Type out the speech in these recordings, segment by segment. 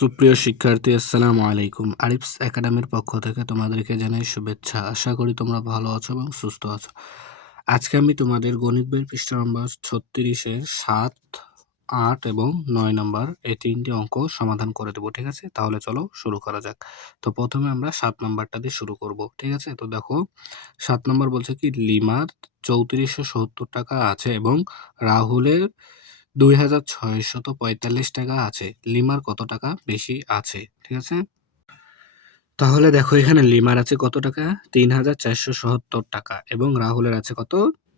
সুপ্রিয় শিক্ষার্থী, আসসালামু আলাইকুম। আরিফস একাডেমির পক্ষ থেকে তোমাদেরকে জানাই শুভেচ্ছা। আশা করি তোমরা ভালো আছো এবং সুস্থ আছো। আজকে আমি তোমাদের গণিত বইয়ের পৃষ্ঠা নম্বর 36-এর 7, 8 এবং 9 নম্বর এই 3টি অঙ্ক সমাধান করে দেবো। ঠিক আছে? তাহলে চলো শুরু করা যাক। তো প্রথমে আমরা 7 নম্বরটা দিয়ে শুরু করব। ঠিক আছে? তো দেখো 7 নম্বর বলছে কি লিমার 3470 টাকা আছে এবং রাহুলের 2645 টাকা আছে। লিমার কত টাকা বেশি আছে? ঠিক আছে? তাহলে দেখো এখানে লিমার আছে কত টাকা? 3470 টাকা এবং রাহুলের আছে কত?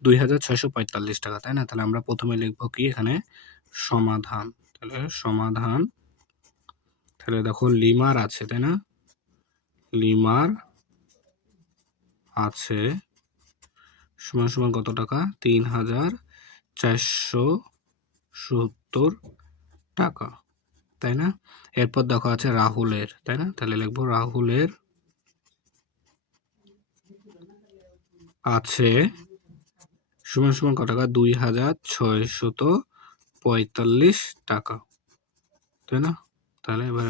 2645 টাকা, তাই না? তাহলে আমরা প্রথমে লিখবো কি এখানে সমাধান। তাহলে দেখো লিমার আছে, তাই না? লিমার আছে সমান সমান কত টাকা? 3470 টাকা, তাই না? এরপর দেখো আছে রাহুলের, তাই না? তাহলে লিখবো রাহুলের আছে সমান সমান কত টাকা? 2645 টাকা, তাই না? তাহলে এবার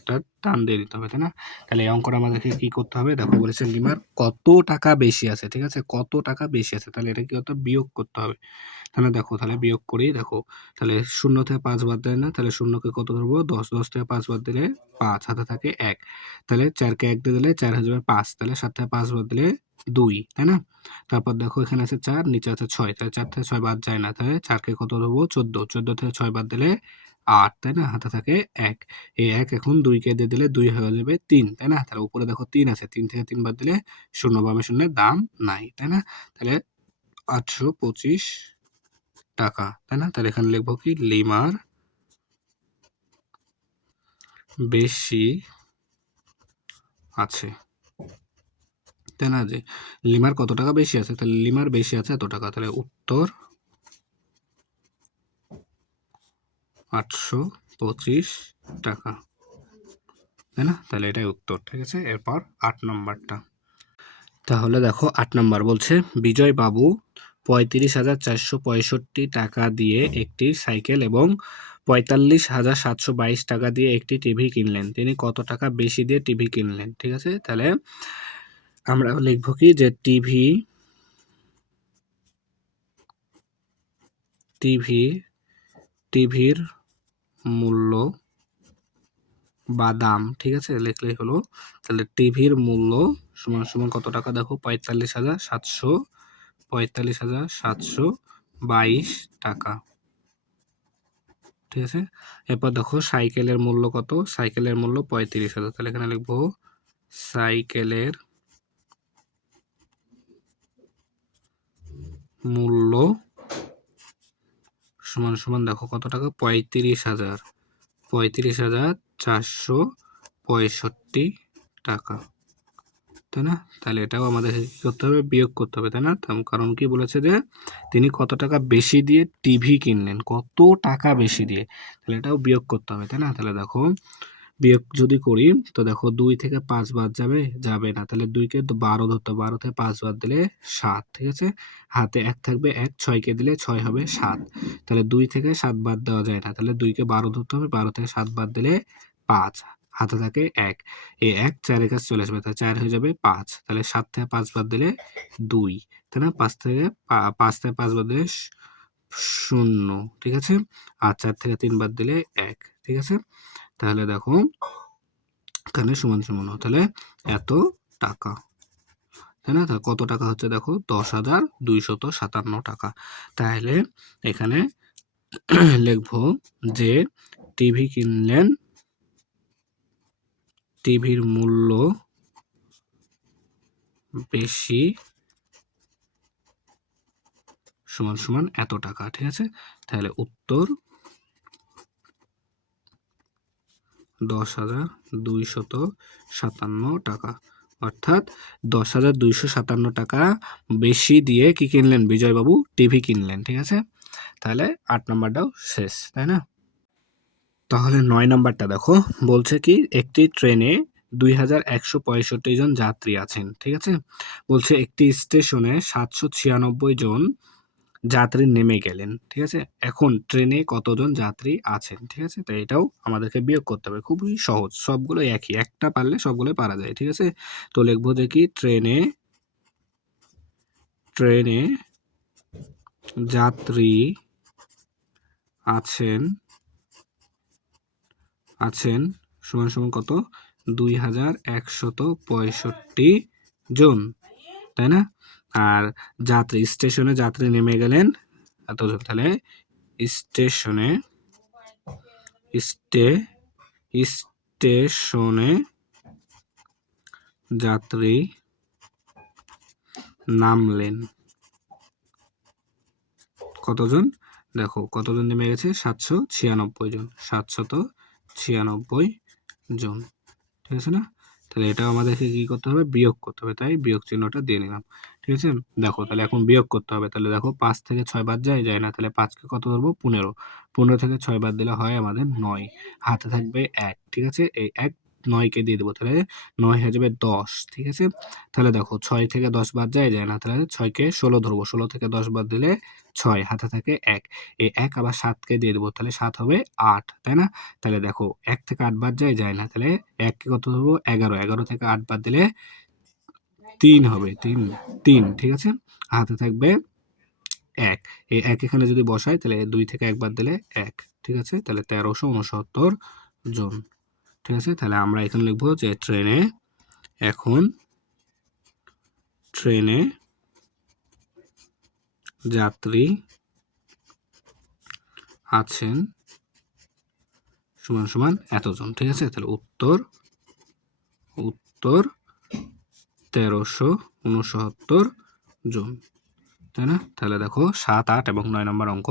এটা টান দিয়ে দিতে হবে, তাই না? তাহলে এই অঙ্কটা আমাদেরকে কি করতে হবে? দেখো বলেছে লিমার কত টাকা বেশি আছে, ঠিক আছে? কত টাকা বেশি আছে, তাহলে এটা কি করতে হবে? বিয়োগ করতে হবে। তাহলে দেখো, তাহলে বিয়োগ করি। দেখো তাহলে 0 থেকে 5 বাদ দেয় না, তাহলে শূন্যকে কত ধরবো? 10, 10 থেকে 5 বাদ দিলে 5, হাতে থাকে 1, তাহলে 4 কে 1 দিয়ে দিলে 4 হয়ে যাবে 5, তাহলে 7 থেকে 5 বাদ দিলে 2, তাই না? তারপর দেখো এখানে আছে 4, নিচে আছে 6, তাহলে 4 থেকে 6 বাদ যায় না, তাহলে 4 কে কত ধরবো? 14, 14 থেকে 6 বাদ দিলে 8, তাই না? হাতে থাকে 1, এই 1 এখন 2 কে দিয়ে দিলে 2 হয়ে যাবে 3, তাই না? তাহলে উপরে দেখো 3 আছে, 3 থেকে 3 বাদ দিলে শূন্য, বামে শূন্যের দাম নাই, তাই না? তাহলে 825 টাকা, তাই না? তাহলে এখানে লিখবো কি লিমার বেশি আছে, তাই না? যে লিমার কত টাকা বেশি আছে, তাহলে লিমার বেশি আছে এত টাকা, তাহলে উত্তর 825 টাকা, তাই না? তাহলে এটাই উত্তর, ঠিক আছে? এরপর 8 নম্বরটা। তাহলে দেখো 8 নম্বর বলছে বিজয় বাবু 35,465 টাকা দিয়ে একটি সাইকেল এবং 45,722 টাকা দিয়ে একটি টিভি কিনলেন। তিনি কত টাকা বেশি দিয়ে টিভি কিনলেন? ঠিক আছে? তাহলে আমরা লিখবো কি যে টিভির মূল্য বা দাম, ঠিক আছে? লিখলেই হলো। তাহলে টিভির মূল্য সমান সমান কত টাকা? দেখো 45,722 টাকা, ঠিক আছে? এরপর দেখো সাইকেলের মূল্য কত? সাইকেলের মূল্য 35,000, তাহলে এখানে লিখবো সাইকেলের মূল্য সমান সমান দেখো কত টাকা? 35,465 টাকা, তাই না? তাহলে এটাও আমাদের কি করতে হবে? বিয়োগ করতে হবে, তাই না? কারণ কি বলেছে যে তিনি কত টাকা বেশি দিয়ে টিভি কিনলেন, কত টাকা বেশি দিয়ে, তাহলে এটাও বিয়োগ করতে হবে, তাই না? তাহলে দেখো বিয়োগ যদি করি তো দেখো 2 থেকে 5 বাদ যাবে না, তাহলে 2 কে 12 ধরতে হবে, 12 থেকে 5 বাদ দিলে 7, ঠিক আছে? হাতে 1 থাকবে, 1 6 কে দিলে 6 হবে 7, তাহলে 2 থেকে 7 বাদ দেওয়া যায় না, তাহলে 2 কে 12 ধরতে হবে, 12 থেকে 7 বাদ দিলে 5, হাতে থাকে 1, এই 1 4 এর কাছে চলে আসবে, তাহলে 4 হয়ে যাবে 5, তাহলে 7 থেকে 5 বাদ দিলে 2, তাই না? 5 থেকে 5 বাদ দিলে 0, ঠিক আছে? আর 4 থেকে 3 বাদ দিলে 1, ঠিক আছে? তাহলে দেখো এখানে সমান সমান, তাহলে এত টাকা, তাই না? তাহলে কত টাকা হচ্ছে? দেখো 10,257 টাকা। তাহলে এখানে লিখবো যে টিভি কিনলেন, টিভির মূল্য বেশি সমান সমান এত টাকা, ঠিক আছে? তাহলে উত্তর 10,257 টাকা, অর্থাৎ 10,257 টাকা বেশি দিয়ে কি কিনলেন? বিজয়বাবু টিভি কিনলেন, ঠিক আছে? তাহলে 8 নাম্বারটাও শেষ, তাই না? তাহলে 9 নাম্বারটা দেখো বলছে কি একটি ট্রেনে 2,165 জন যাত্রী আছেন, ঠিক আছে? বলছে একটি স্টেশনে 796 জন যাত্রী নেমে গেলেন, ঠিক আছে? এখন ট্রেনে কতজন যাত্রী আছেন, ঠিক আছে? তো এটাও আমাদেরকে বিয়োগ করতে হবে। খুবই সহজ। সবগুলো একই। একটা পারলে সবগুলোই পারা যায়, ঠিক আছে? তো লিখব যে কি ট্রেনে যাত্রী আছেন সমান কত? ২,১৬৫ জন, তাই না? আর স্টেশনে যাত্রী নেমে গেলেন এতজন। তাহলে স্টেশনে স্টেশনে যাত্রী নামলেন কতজন? দেখো কতজন নেমে গেছে? ৭৯৬ জন। ৭৯৬ জন, ঠিক আছে না? তাহলে এটাও আমাদেরকে কি করতে হবে? বিয়োগ করতে হবে। তাই বিয়োগ চিহ্নটা দিয়ে নিলাম, ঠিক আছে? দেখো তাহলে এখন বিয়োগ করতে হবে। তাহলে দেখো ৫ থেকে ৬ বাদ যায় না। তাহলে ৫কে কত ধরবো? ১৫। ১৫ থেকে ৬ বাদ দিলে হয় আমাদের ৯। হাতে থাকবে ১, ঠিক আছে? এই ১ ৯কে দিয়ে দেবো। তাহলে ৯ হয়ে যাবে ১০, ঠিক আছে? তাহলে দেখো ৬ থেকে ১০ বাদ যায় না। তাহলে ৬কে ১৬ ধরবো। ১৬ থেকে ১০ বাদ দিলে ৬, হাতে থাকে ১। এই ১ আবার ৭কে দিয়ে দেবো। তাহলে ৭ হবে ৮, তাই না? তাহলে দেখো ১ থেকে ৮ বাদ যায় না। তাহলে ১ কে কত ধরবো? ১১। ১১ থেকে ৮ বাদ দিলে ৩ হবে। ৩, ঠিক আছে? হাতে থাকবে ১। এই ১ এখানে যদি বসাই তাহলে ২ থেকে ১ বাদ দিলে ১, ঠিক আছে? তাহলে ১৩৬৯ জন, ঠিক আছে? তাহলে আমরা এখানে লিখব যে ট্রেনে যাত্রী আছেন সমান এতজন, ঠিক আছে? তাহলে উত্তর ১৩৬৯ জন, তাই না? তাহলে দেখো ৭, ৮ এবং ৯ নম্বর অঙ্ক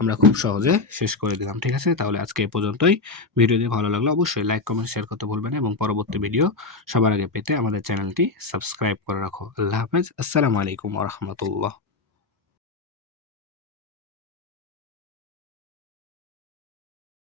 আমরা খুব সহজে শেষ করে দিলাম, ঠিক আছে? তাহলে আজকে এ পর্যন্তই। ভিডিওটি ভালো লাগলে অবশ্যই লাইক, কমেন্ট, শেয়ার করতে ভুলবেন না এবং পরবর্তী ভিডিও সবার আগে পেতে আমাদের চ্যানেলটি সাবস্ক্রাইব করে রাখো। আল্লাহ হাফেজ। আসসালামু আলাইকুম ওয়া রাহমাতুল্লাহ।